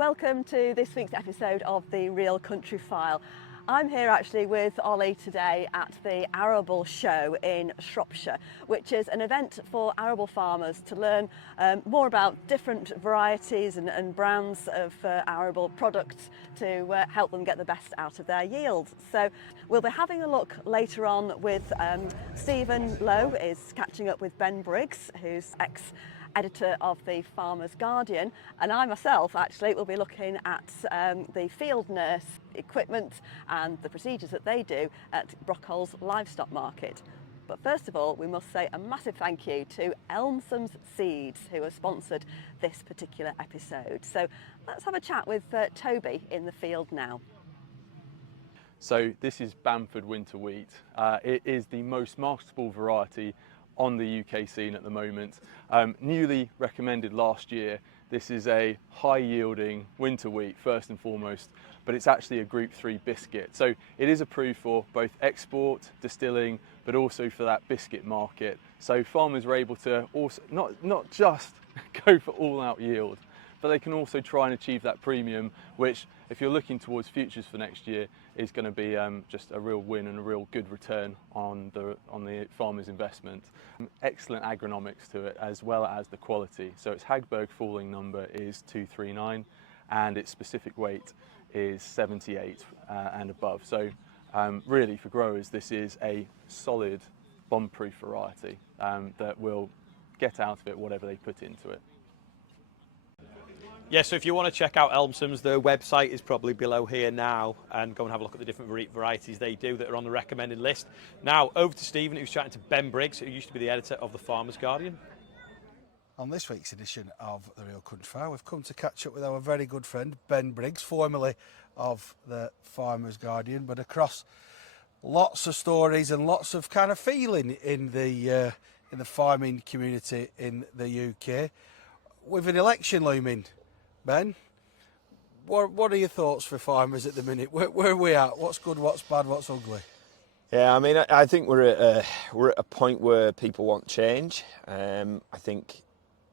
Welcome to this week's episode of the Real Country File. I'm here actually with Ollie today at the Arable Show in Shropshire, which is an event for arable farmers to learn more about different varieties and brands of arable products to help them get the best out of their yields. So we'll be having a look later on with Stephen Lowe is catching up with Ben Briggs, who's editor of the Farmer's Guardian, and I myself actually will be looking at the field nurse equipment and the procedures that they do at Brockholes Livestock Market. But first of all, we must say a massive thank you to Elmsom's Seeds, who have sponsored this particular episode. So let's have a chat with Toby in the field now. So this is Bamford winter wheat. It is the most marketable variety on the UK scene at the moment. Newly recommended last year. This is a high yielding winter wheat first and foremost, but it's actually a Group 3 biscuit. So it is approved for both export, distilling, but also for that biscuit market. So farmers are able to also not just go for all out yield, but they can also try and achieve that premium, which if you're looking towards futures for next year is going to be just a real win and a real good return on the farmer's investment. Excellent agronomics to it, as well as the quality. So its Hagberg falling number is 239 and its specific weight is 78 and above. So really for growers, this is a solid bomb-proof variety that will get out of it whatever they put into it. Yeah, so if you want to check out Elmsom's, their website is probably below here now, and go and have a look at the different varieties they do that are on the recommended list. Now, over to Stephen, who's chatting to Ben Briggs, who used to be the editor of the Farmer's Guardian. On this week's edition of The Real Country File, we've come to catch up with our very good friend, Ben Briggs, formerly of the Farmer's Guardian, but across lots of stories and lots of kind of feeling in the farming community in the UK. With an election looming, Ben, what are your thoughts for farmers at the minute? Where are we at? What's good, what's bad, what's ugly? Yeah, I mean, I think we're at a point where people want change. I think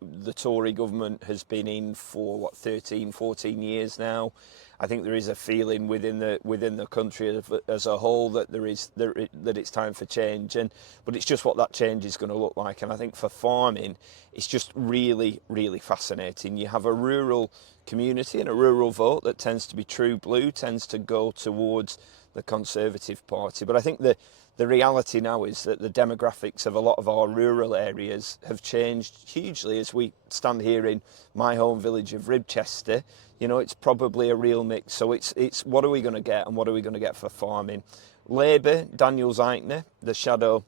the Tory government has been in for 13, 14 years now. I think there is a feeling within the country as a whole that that it's time for change, but it's just what that change is going to look like. And I think for farming, it's just really, really fascinating. You have a rural community and a rural vote that tends to be true blue, tends to go towards the Conservative Party. But I think the reality now is that the demographics of a lot of our rural areas have changed hugely. As we stand here in my home village of Ribchester, you know, it's probably a real mix. So it's what are we going to get and what are we going to get for farming? Labour, Daniel Zeichner, the shadow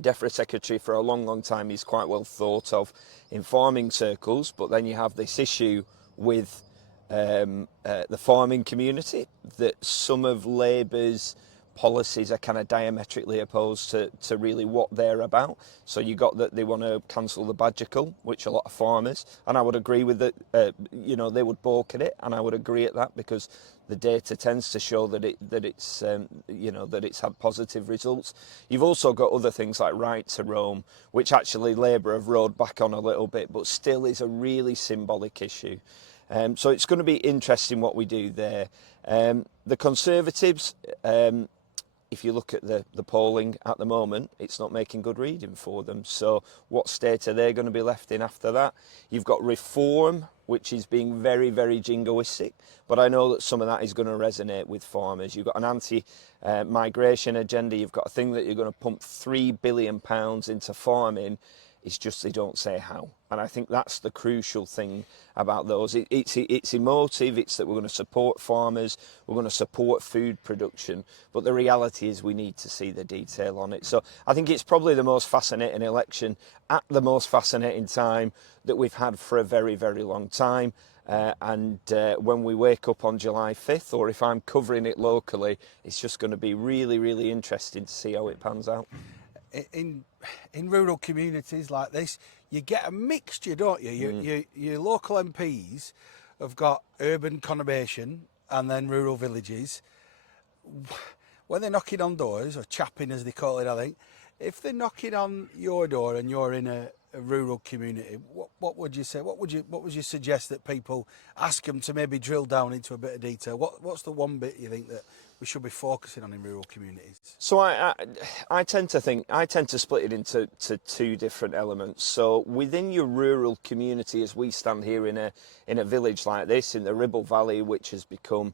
DEFRA secretary for a long, long time, he's quite well thought of in farming circles. But then you have this issue with the farming community, that some of Labour's policies are kind of diametrically opposed to really what they're about. So you got that they want to cancel the badger, which a lot of farmers, and I would agree with it, you know, they would balk at it, and I would agree at that because the data tends to show that it's you know, that it's had positive results. You've also got other things like right to roam, which actually Labour have rowed back on a little bit, but still is a really symbolic issue. So it's going to be interesting what we do there. The Conservatives, if you look at the polling at the moment, it's not making good reading for them. So what state are they going to be left in after that? You've got Reform, which is being very, very jingoistic, but I know that some of that is going to resonate with farmers. You've got an anti-migration agenda. You've got a thing that you're going to pump £3 billion into farming. It's just they don't say how. And I think that's the crucial thing about those. It's emotive, it's that we're going to support farmers, we're going to support food production, but the reality is we need to see the detail on it. So I think it's probably the most fascinating election at the most fascinating time that we've had for a very, very long time. And when we wake up on July 5th, or if I'm covering it locally, it's just going to be really, really interesting to see how it pans out. In rural communities like this, you get a mixture, don't you? Your local MPs have got urban conurbation and then rural villages. When they're knocking on doors, or chapping as they call it, I think, if they're knocking on your door and you're in a rural community, what would you say? What would you suggest that people ask them to maybe drill down into a bit of detail? What's the one bit you think that we should be focusing on in rural communities? So I tend to split it into two different elements. So within your rural community, as we stand here in a village like this in the Ribble Valley, which has become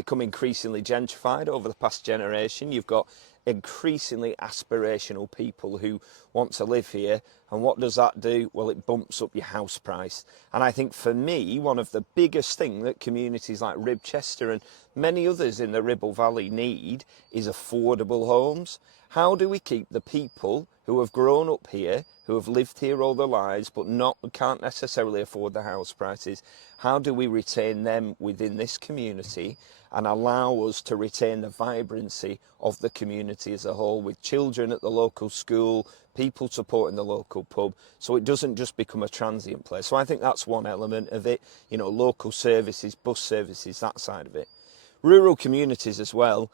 increasingly gentrified over the past generation, you've got increasingly aspirational people who want to live here. And what does that do? Well, it bumps up your house price. And I think for me, one of the biggest things that communities like Ribchester and many others in the Ribble Valley need is affordable homes. How do we keep the people who have grown up here, who have lived here all their lives, but can't necessarily afford the house prices? How do we retain them within this community and allow us to retain the vibrancy of the community as a whole, with children at the local school, people supporting the local pub, so it doesn't just become a transient place? So I think that's one element of it, you know, local services, bus services, that side of it. Rural communities as well,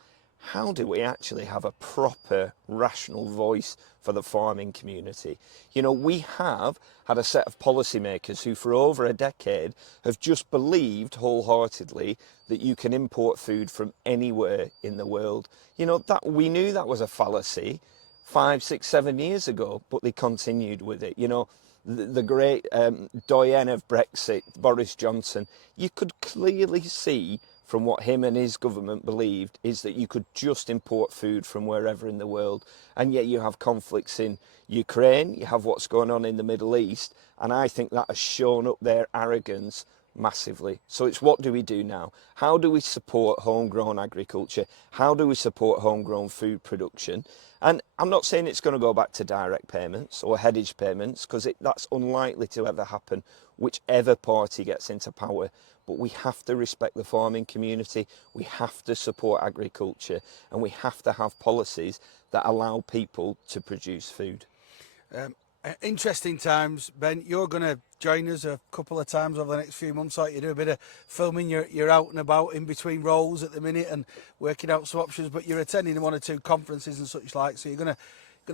how do we actually have a proper rational voice for the farming community? You know, we have had a set of policymakers who for over a decade have just believed wholeheartedly that you can import food from anywhere in the world. You know, that we knew that was a fallacy 5, 6, 7 years ago, but they continued with it. You know, the great doyen of Brexit, Boris Johnson, you could clearly see from what him and his government believed is that you could just import food from wherever in the world. And yet you have conflicts in Ukraine, you have what's going on in the Middle East, and I think that has shown up their arrogance massively. So it's, what do we do now? How do we support homegrown agriculture? How do we support homegrown food production? And I'm not saying it's going to go back to direct payments or headage payments, because that's unlikely to ever happen, whichever party gets into power. But we have to respect the farming community, we have to support agriculture, and we have to have policies that allow people to produce food. Interesting times, Ben. You're going to join us a couple of times over the next few months. Like, you do a bit of filming. You're out and about in between roles at the minute and working out some options. But you're attending 1 or 2 conferences and such like. So you're going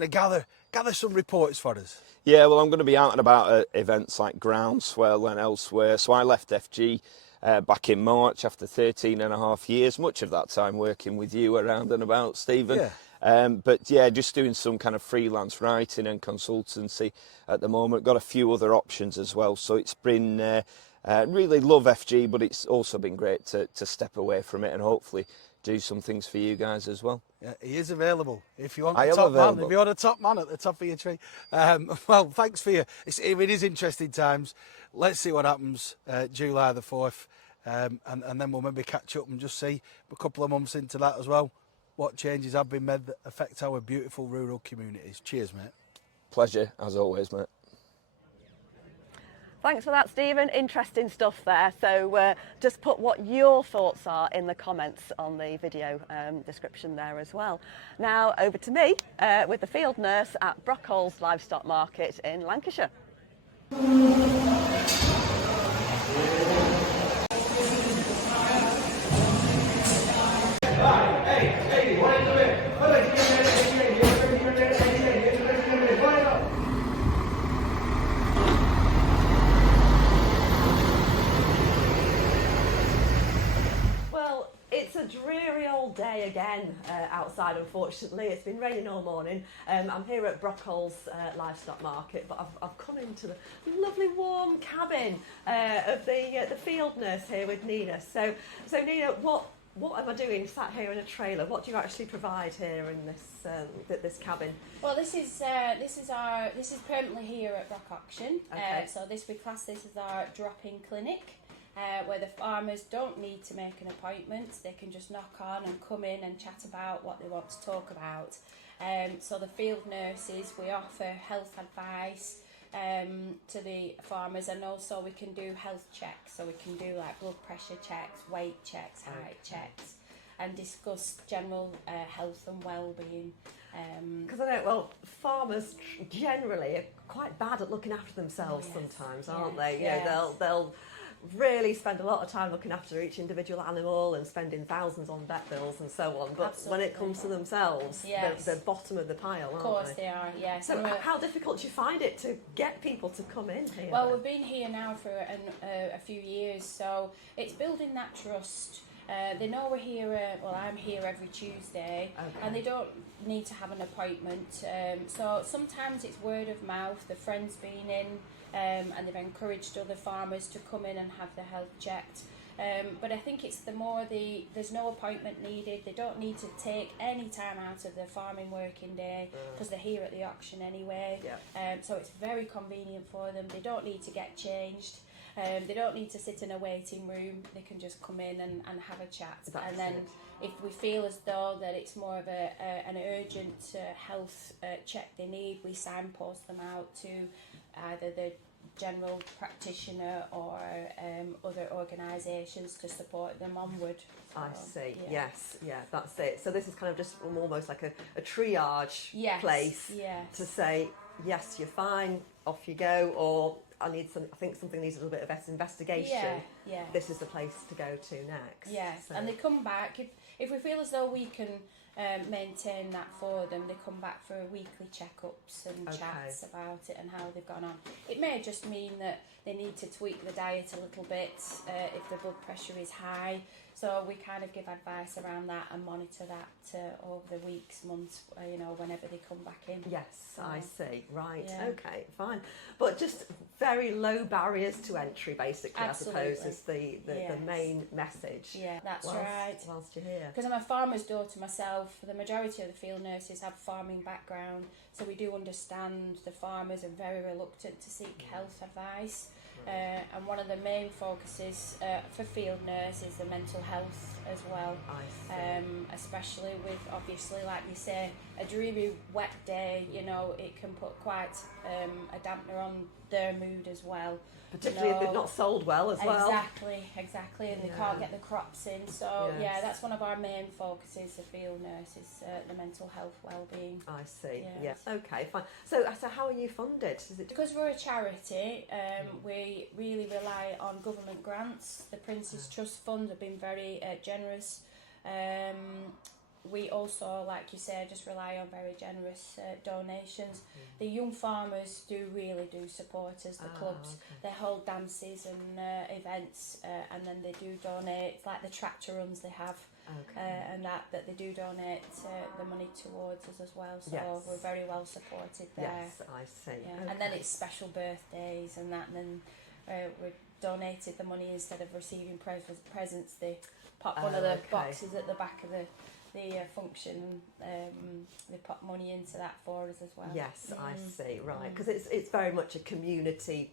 to gather some reports for us. Yeah, well, I'm going to be out and about at events like Groundswell and elsewhere. So I left FG back in March after 13 and a half years. Much of that time working with you around and about, Stephen. Yeah. But yeah, just doing some kind of freelance writing and consultancy at the moment. Got a few other options as well. So it's been really love FG, but it's also been great to step away from it and hopefully do some things for you guys as well. Yeah, he is available if you want I a am top available. man. If you want a top man at the top of your tree. Well, thanks for it is interesting times. Let's see what happens July the 4th, and then we'll maybe catch up and just see a couple of months into that as well, what changes have been made that affect our beautiful rural communities. Cheers, mate. Pleasure, as always, mate. Thanks for that, Stephen. Interesting stuff there. So just put what your thoughts are in the comments on the video description there as well. Now over to me with the field nurse at Brockholes Livestock Market in Lancashire. It's a dreary old day again outside, unfortunately. It's been raining all morning. I'm here at Brockholes Livestock Market, but I've come into the lovely warm cabin of the field nurse here with Nina. So Nina, what am I doing sat here in a trailer? What do you actually provide here in this cabin? Well, this is permanently here at Brock Auction. Okay. So we class this as our drop-in clinic. Where the farmers don't need to make an appointment, they can just knock on and come in and chat about what they want to talk about. So the field nurses, we offer health advice to the farmers, and also we can do health checks, so we can do like blood pressure checks, weight checks, height checks, and discuss general health and well-being. Because I know, well, farmers generally are quite bad at looking after themselves sometimes, aren't they? You know, they'll really spend a lot of time looking after each individual animal and spending thousands on vet bills and so on. But when it comes to themselves, Yes. they're bottom of the pile, aren't Of course they? they are, yes. So And how difficult do you find it to get people to come in here? well, then? we've been here now for a few years, so it's building that trust. They know we're here, I'm here every Tuesday, and they don't need to have an appointment. So sometimes it's word of mouth, the friends been in, and they've encouraged other farmers to come in and have their health checked. But I think it's there's no appointment needed. They don't need to take any time out of their farming working day because they're here at the auction anyway. So it's very convenient for them. They don't need to get changed. They don't need to sit in a waiting room. They can just come in and have a chat. And then if we feel as though that it's more of an urgent health check they need, we signpost them out to either the general practitioner or other organisations to support them onward. I see. Yes, that's it. So this is kind of just almost like a triage place to say, yes, you're fine, off you go, or I think something needs a little bit of investigation. This is the place to go to next. Yes, so. and they come back if we feel as though we can maintain that for them. They come back for weekly checkups and chats about it and how they've gone on. It may just mean that they need to tweak the diet a little bit if the blood pressure is high. So we kind of give advice around that and monitor that over the weeks, months, whenever they come back in. Yes, I see. Right. Okay, fine. But just very low barriers to entry, basically, Absolutely. I suppose, is the main message. Yeah, that's right. Whilst you're here. Because I'm a farmer's daughter myself, the majority of the field nurses have farming background, so we do understand the farmers are very reluctant to seek health advice. And one of the main focuses for field nurse is the mental health as well. Especially with, obviously, like you say, a dreary wet day, it can put quite a dampener on their mood as well. Particularly if they've not sold well as well. Exactly, and they can't get the crops in. So that's one of our main focuses, the field nurses, the mental health well-being. I see. Yes. Okay, fine. So how are you funded? Is it because we're a charity? We really rely on government grants. The Prince's Trust Fund have been very generous. We also, like you said, just rely on very generous donations. The young farmers really do support us, the clubs. They hold dances and events, and then they do donate, it's like the tractor runs they have, and that they do donate the money towards us as well. So we're very well supported there. Yes, I see. Yeah. And then it's special birthdays and that, and then we donated the money instead of receiving presents. They pop one of the boxes at the back of the function, they put money into that for us as well. Yes, I see, right, because it's very much a community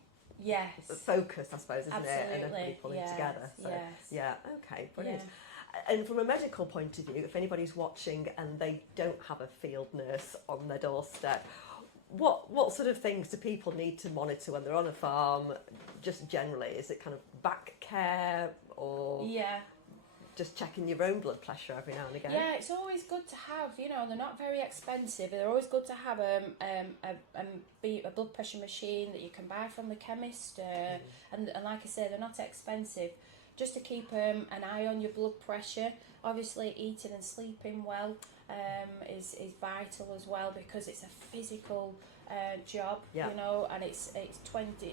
focus, I suppose, isn't Absolutely. it, and everybody pulling together. So, okay, brilliant. Yeah. And from a medical point of view, if anybody's watching and they don't have a field nurse on their doorstep, what sort of things do people need to monitor when they're on a farm, just generally? Is it kind of back care or just checking your own blood pressure every now and again? Yeah, it's always good to have, they're not very expensive. They're always good to have a blood pressure machine that you can buy from the chemist. And like I say, they're not expensive. Just to keep an eye on your blood pressure. Obviously, eating and sleeping well is vital as well, because it's a physical job, and it's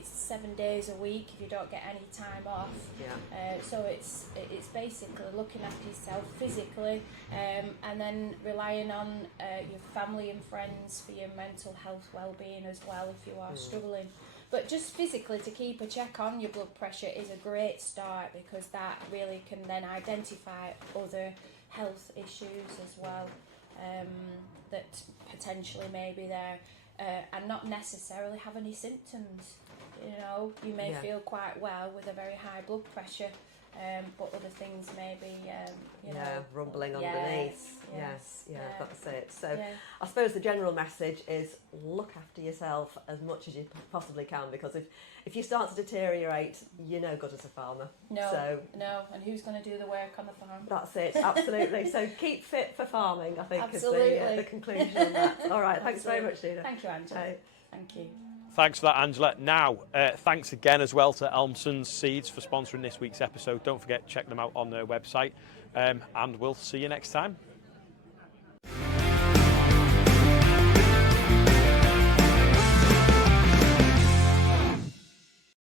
7 days a week if you don't get any time off. So it's basically looking after yourself physically, and then relying on your family and friends for your mental health well-being as well if you are struggling. But just physically to keep a check on your blood pressure is a great start, because that really can then identify other health issues as well that potentially may be there, and not necessarily have any symptoms. You may feel quite well with a very high blood pressure, but other things may be, rumbling underneath. Yes, yeah, Yeah. that's it. So Yeah. I suppose the general message is look after yourself as much as you possibly can, because if you start to deteriorate, you're no good as a farmer. No, So no, and who's going to do the work on the farm? that's it, absolutely. So keep fit for farming, I think, Absolutely. is the conclusion on that. All right, thanks very much, Absolutely. Dina. Thank you, Angela. Okay. Thank you. Thanks for that, Angela. Now, thanks again as well to Elmson's Seeds for sponsoring this week's episode. Don't forget, check them out on their website, and we'll see you next time.